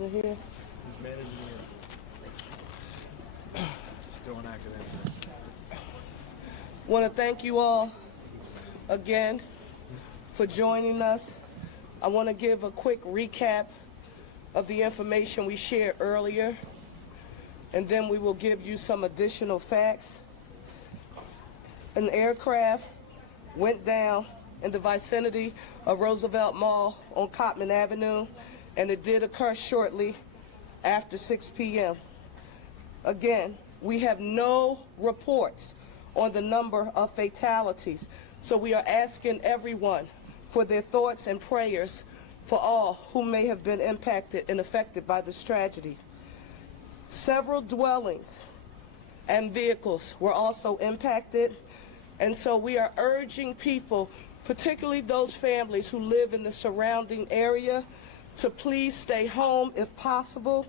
Commissioner here? He's managing the incident. Still an active incident. Want to thank you all again for joining us. I want to give a quick recap of the information we shared earlier, and then we will give you some additional facts. An aircraft went down in the vicinity of Roosevelt Mall on Cottman Avenue, and it did occur shortly after 6 p.m. Again, we have no reports on the number of fatalities, so we are asking everyone for their thoughts and prayers for all who may have been impacted and affected by this tragedy. Several dwellings and vehicles were also impacted, and so we are urging people, particularly those families who live in the surrounding area, to please stay home if possible.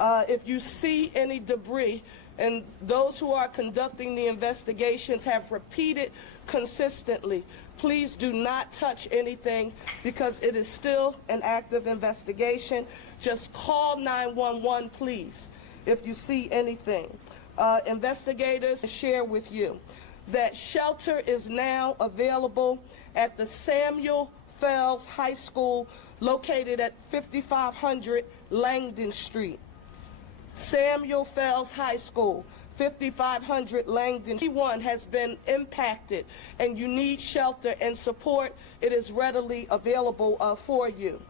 If you see any debris, and those who are conducting the investigations have repeated consistently, please do not touch anything because it is still an active investigation. Just call 911, please, if you see anything. Investigators share with you that shelter is now available at the Samuel Fells High School located at 5500 Langdon Street. Samuel Fells High School, 5500 Langdon. Anyone has been impacted and you need shelter and support, it is readily available for you.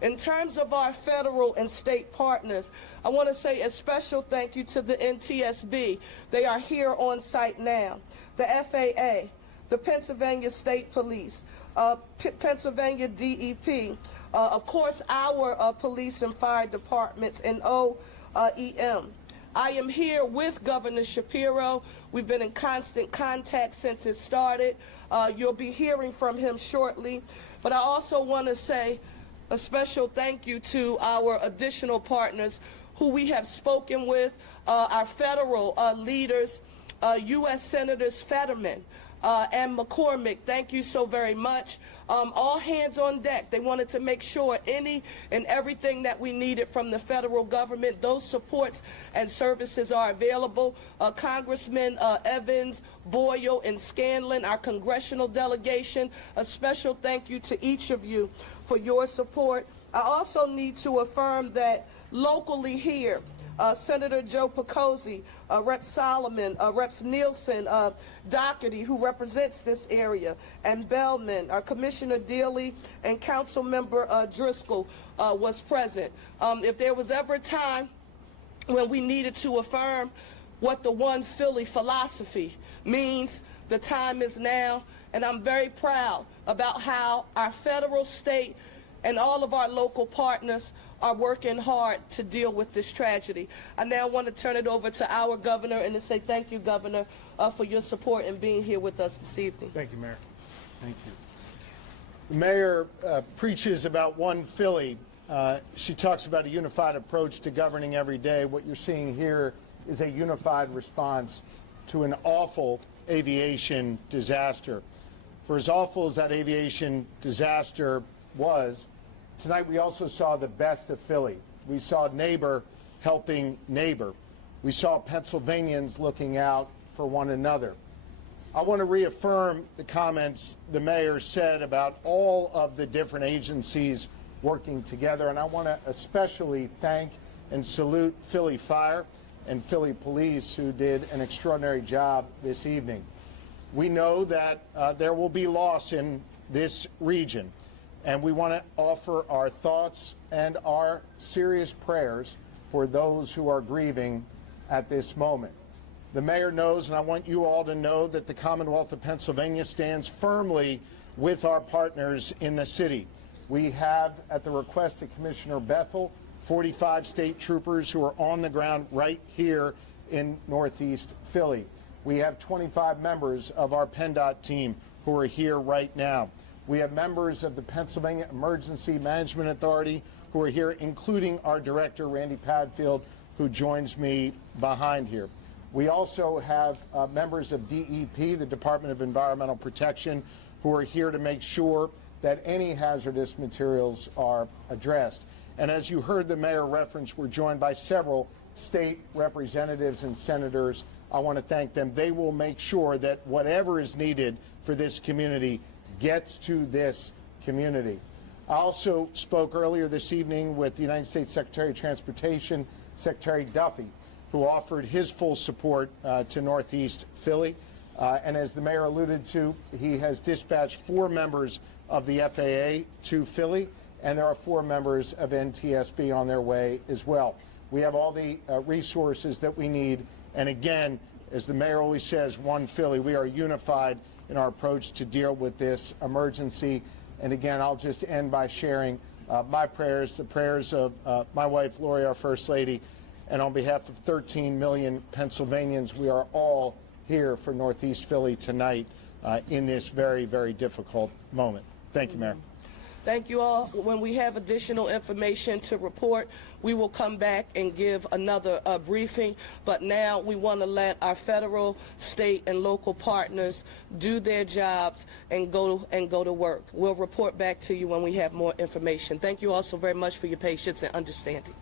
In terms of our federal and state partners, I want to say a special thank you to the NTSB. They are here on site now. The FAA, the Pennsylvania State Police, Pennsylvania DEP, of course our police and fire departments, and OEM. I am here with Governor Shapiro. We've been in constant contact since it started. You'll be hearing from him shortly. But I also want to say a special thank you to our additional partners who we have spoken with, our federal leaders, U.S. Senators Fetterman and McCormick. Thank you so very much. All hands on deck. They wanted to make sure any and everything that we needed from the federal government, those supports and services are available. Congressman Evans, Boyle, and Scanlon, our congressional delegation, a special thank you to each of you for your support. I also need to affirm that locally here, Senator Joe Picozzi, Rep. Solomon, Reps. Nielsen, Doherty, who represents this area, and Bellman, Commissioner Dealey, and Council Member Driscoll was present. If there was ever a time when we needed to affirm what the One Philly philosophy means, the time is now, and I'm very proud about how our federal, state, and all of our local partners are working hard to deal with this tragedy. I now want to turn it over to our governor and to say thank you, Governor, for your support and being here with us this evening. Thank you, Mayor. Thank you. The mayor preaches about One Philly. She talks about a unified approach to governing every day. What you're seeing here is a unified response to an awful aviation disaster. For as awful as that aviation disaster was, tonight we also saw the best of Philly. We saw neighbor helping neighbor. We saw Pennsylvanians looking out for one another. I want to reaffirm the comments the mayor said about all of the different agencies working together, and I want to especially thank and salute Philly Fire and Philly Police, who did an extraordinary job this evening. We know that there will be loss in this region, and we want to offer our thoughts and our serious prayers for those who are grieving at this moment. The mayor knows, and I want you all to know, that the Commonwealth of Pennsylvania stands firmly with our partners in the city. We have, at the request of Commissioner Bethel, 45 state troopers who are on the ground right here in Northeast Philly. We have 25 members of our PennDOT team who are here right now. We have members of the Pennsylvania Emergency Management Authority who are here, including our director, Randy Padfield, who joins me behind here. We also have members of DEP, the Department of Environmental Protection, who are here to make sure that any hazardous materials are addressed. And as you heard the mayor reference, we're joined by several state representatives and senators. I want to thank them. They will make sure that whatever is needed for this community gets to this community. I also spoke earlier this evening with the United States Secretary of Transportation, Secretary Duffy, who offered his full support to Northeast Philly. And as the mayor alluded to, he has dispatched 4 members of the FAA to Philly, and there are 4 members of NTSB on their way as well. We have all the resources that we need. And again, as the mayor always says, one Philly, we are unified in our approach to deal with this emergency. And again, I'll just end by sharing my prayers, the prayers of my wife, Lori, our First Lady, and on behalf of 13 million Pennsylvanians, we are all here for Northeast Philly tonight in this very, very difficult moment. Thank you, Mayor. Thank you all. When we have additional information to report, we will come back and give another briefing. But now we want to let our federal, state, and local partners do their jobs and go to work. We'll report back to you when we have more information. Thank you all so very much for your patience and understanding.